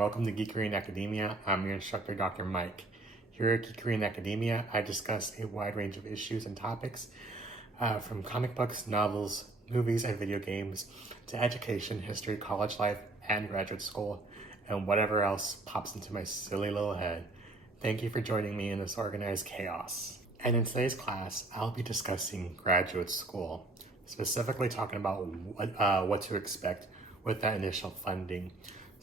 welcome to Geekery and Academia. I'm your instructor, Dr. Mike. Here at Geekery and Academia, I discuss a wide range of issues and topics, from comic books, novels, movies, and video games, to education, history, college life, and graduate school, and whatever else pops into my silly little head. Thank you for joining me in this organized chaos. And in today's class, I'll be discussing graduate school, specifically talking about what to expect with that initial funding.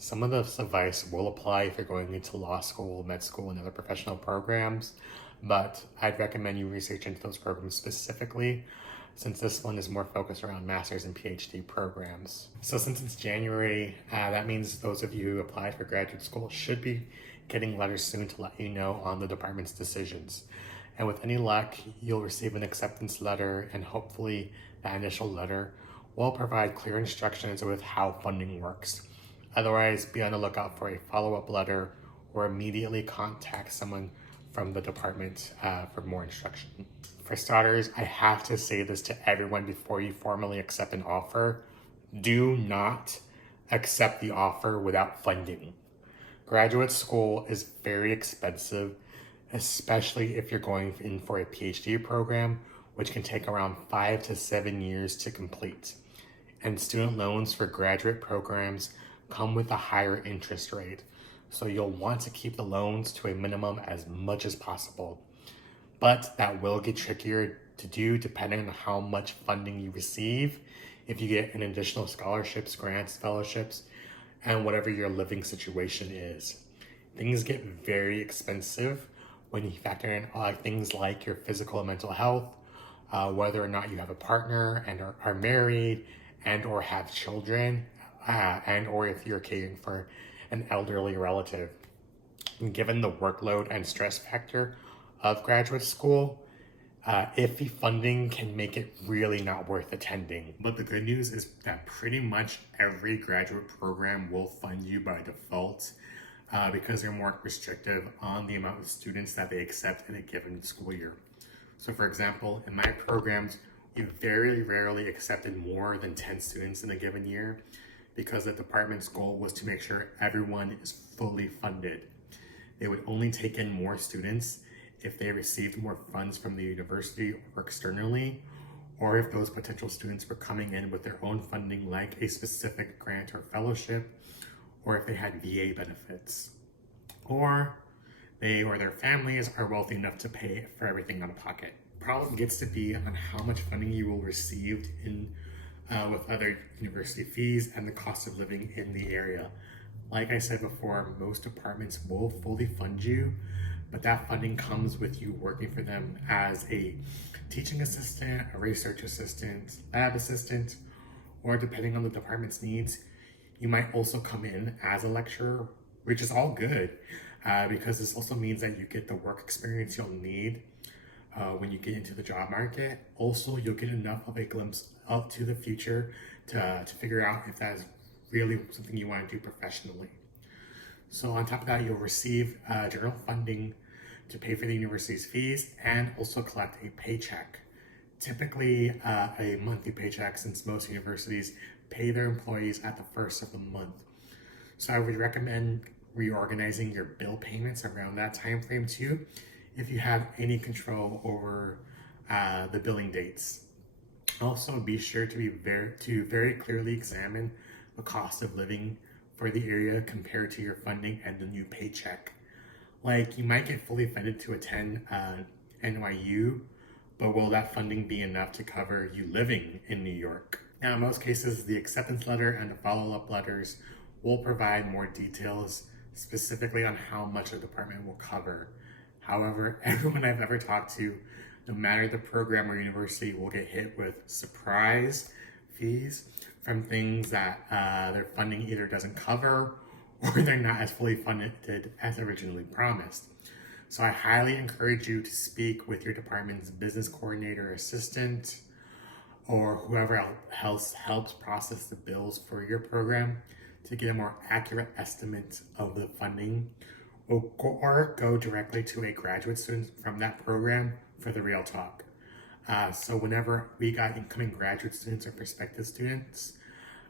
Some of this advice will apply if you're going into law school, med school, and other professional programs, but I'd recommend you research into those programs specifically, since this one is more focused around master's and PhD programs. So since it's January, that means those of you who applied for graduate school should be getting letters soon to let you know on the department's decisions. And with any luck, you'll receive an acceptance letter, and hopefully that initial letter will provide clear instructions with how funding works. Otherwise, be on the lookout for a follow-up letter or immediately contact someone from the department for more instruction. For starters, I have to say this to everyone before you formally accept an offer. Do not accept the offer without funding. Graduate school is very expensive, especially if you're going in for a PhD program, which can take around 5 to 7 years to complete. And student loans for graduate programs come with a higher interest rate, so you'll want to keep the loans to a minimum as much as possible. But that will get trickier to do depending on how much funding you receive, if you get an additional scholarships, grants, fellowships, and whatever your living situation is. Things get very expensive when you factor in things like your physical and mental health, whether or not you have a partner and are married and or have children, and or if you're caring for an elderly relative. And given the workload and stress factor of graduate school, iffy funding can make it really not worth attending. But the good news is that pretty much every graduate program will fund you by default, because they're more restrictive on the amount of students that they accept in a given school year. So for example, in my programs, we very rarely accepted more than 10 students in a given year, because the department's goal was to make sure everyone is fully funded. They would only take in more students if they received more funds from the university or externally, or if those potential students were coming in with their own funding, like a specific grant or fellowship, or if they had VA benefits, or they or their families are wealthy enough to pay for everything out of pocket. The problem gets to be on how much funding you will receive with other university fees and the cost of living in the area. Like I said before, most departments will fully fund you, but that funding comes with you working for them as a teaching assistant, a research assistant, lab assistant, or depending on the department's needs, you might also come in as a lecturer, which is all good, because this also means that you get the work experience you'll need when you get into the job market. Also, you'll get enough of a glimpse up to the future to figure out if that is really something you want to do professionally. So on top of that, you'll receive general funding to pay for the university's fees and also collect a paycheck. Typically a monthly paycheck, since most universities pay their employees at the first of the month. So I would recommend reorganizing your bill payments around that time frame too, if you have any control over the billing dates. Also, be sure to very clearly examine the cost of living for the area compared to your funding and the new paycheck. Like, you might get fully funded to attend NYU, but will that funding be enough to cover you living in New York? Now, in most cases, the acceptance letter and the follow-up letters will provide more details specifically on how much the department will cover. However, everyone I've ever talked to, no matter the program or university, will get hit with surprise fees from things that their funding either doesn't cover or they're not as fully funded as originally promised. So I highly encourage you to speak with your department's business coordinator, assistant, or whoever else helps process the bills for your program to get a more accurate estimate of the funding, or go directly to a graduate student from that program for the real talk. So whenever we got incoming graduate students or prospective students,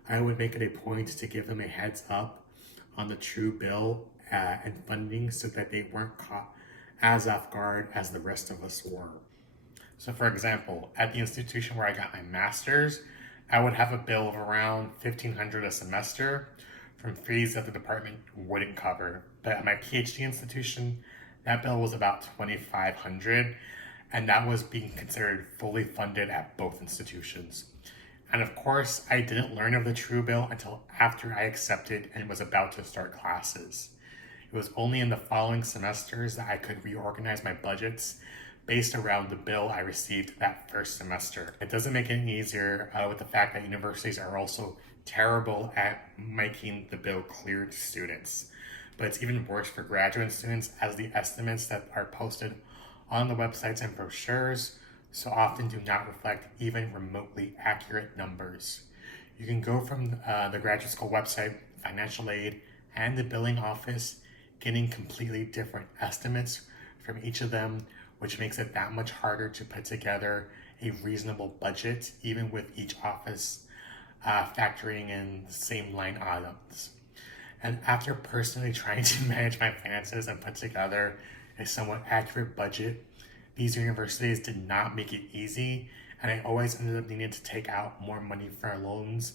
I would make it a point to give them a heads up on the true bill and funding so that they weren't caught as off guard as the rest of us were. So for example, at the institution where I got my master's, I would have a bill of around $1,500 a semester from fees that the department wouldn't cover. But at my PhD institution, that bill was about $2,500, and that was being considered fully funded at both institutions. And of course, I didn't learn of the true bill until after I accepted and was about to start classes. It was only in the following semesters that I could reorganize my budgets based around the bill I received that first semester. It doesn't make it any easier with the fact that universities are also terrible at making the bill clear to students. But it's even worse for graduate students, as the estimates that are posted on the websites and brochures so often do not reflect even remotely accurate numbers. You can go from the graduate school website, financial aid, and the billing office, getting completely different estimates from each of them, which makes it that much harder to put together a reasonable budget, even with each office factoring in the same line items. And after personally trying to manage my finances and put together a somewhat accurate budget, these universities did not make it easy, and I always ended up needing to take out more money for loans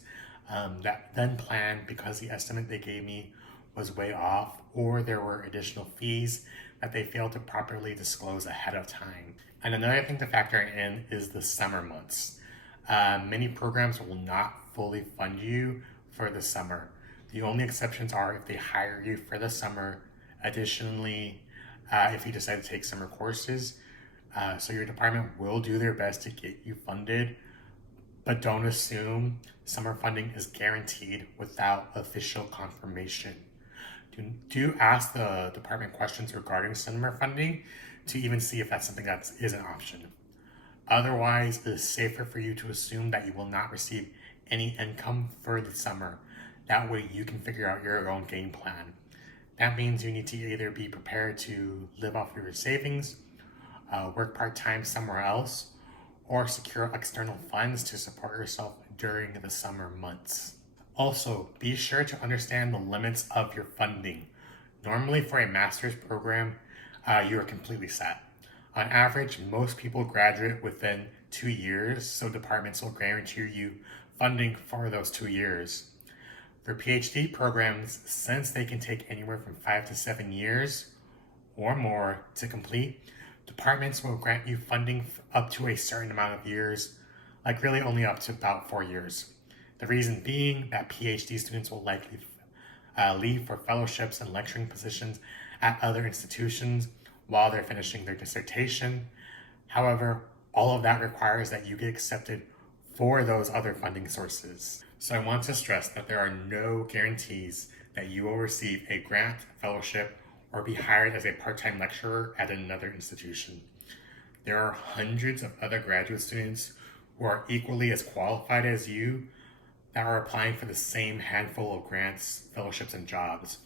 than planned because the estimate they gave me was way off, or there were additional fees that they failed to properly disclose ahead of time. And another thing to factor in is the summer months. Many programs will not fully fund you for the summer. The only exceptions are if they hire you for the summer. Additionally, if you decide to take summer courses, so your department will do their best to get you funded, but don't assume summer funding is guaranteed without official confirmation. Do ask the department questions regarding summer funding to even see if that's something that is an option. Otherwise, it is safer for you to assume that you will not receive any income for the summer. That way you can figure out your own game plan. That means you need to either be prepared to live off your savings, work part-time somewhere else, or secure external funds to support yourself during the summer months. Also, be sure to understand the limits of your funding. Normally for a master's program, you are completely set. On average, most people graduate within 2 years, so departments will guarantee you funding for those 2 years. For PhD programs, since they can take anywhere from 5 to 7 years or more to complete, departments will grant you funding up to a certain amount of years, like really only up to about 4 years. The reason being that PhD students will likely leave for fellowships and lecturing positions at other institutions while they're finishing their dissertation. However, all of that requires that you get accepted for those other funding sources. So I want to stress that there are no guarantees that you will receive a grant, fellowship, or be hired as a part-time lecturer at another institution. There are hundreds of other graduate students who are equally as qualified as you that are applying for the same handful of grants, fellowships, and jobs.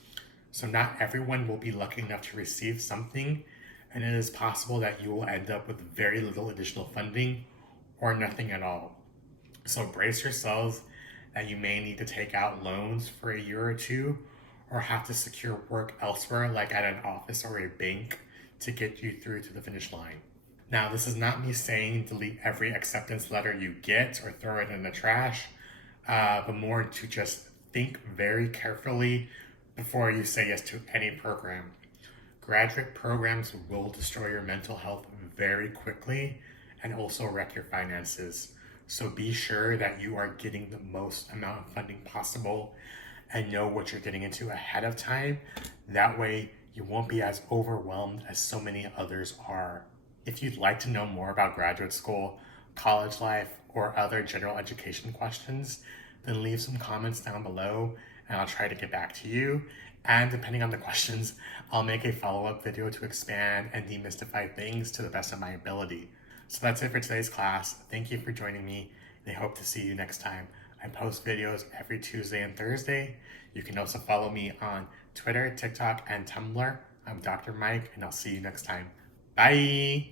So not everyone will be lucky enough to receive something, and it is possible that you will end up with very little additional funding or nothing at all. So brace yourselves that you may need to take out loans for a year or two, or have to secure work elsewhere, like at an office or a bank, to get you through to the finish line. Now, this is not me saying delete every acceptance letter you get or throw it in the trash, but more to just think very carefully before you say yes to any program. Graduate programs will destroy your mental health very quickly and also wreck your finances. So be sure that you are getting the most amount of funding possible and know what you're getting into ahead of time. That way you won't be as overwhelmed as so many others are. If you'd like to know more about graduate school, college life, or other general education questions, then leave some comments down below and I'll try to get back to you. And depending on the questions, I'll make a follow-up video to expand and demystify things to the best of my ability. So that's it for today's class. Thank you for joining me, and I hope to see you next time. I post videos every Tuesday and Thursday. You can also follow me on Twitter, TikTok, and Tumblr. I'm Dr. Mike, and I'll see you next time. Bye!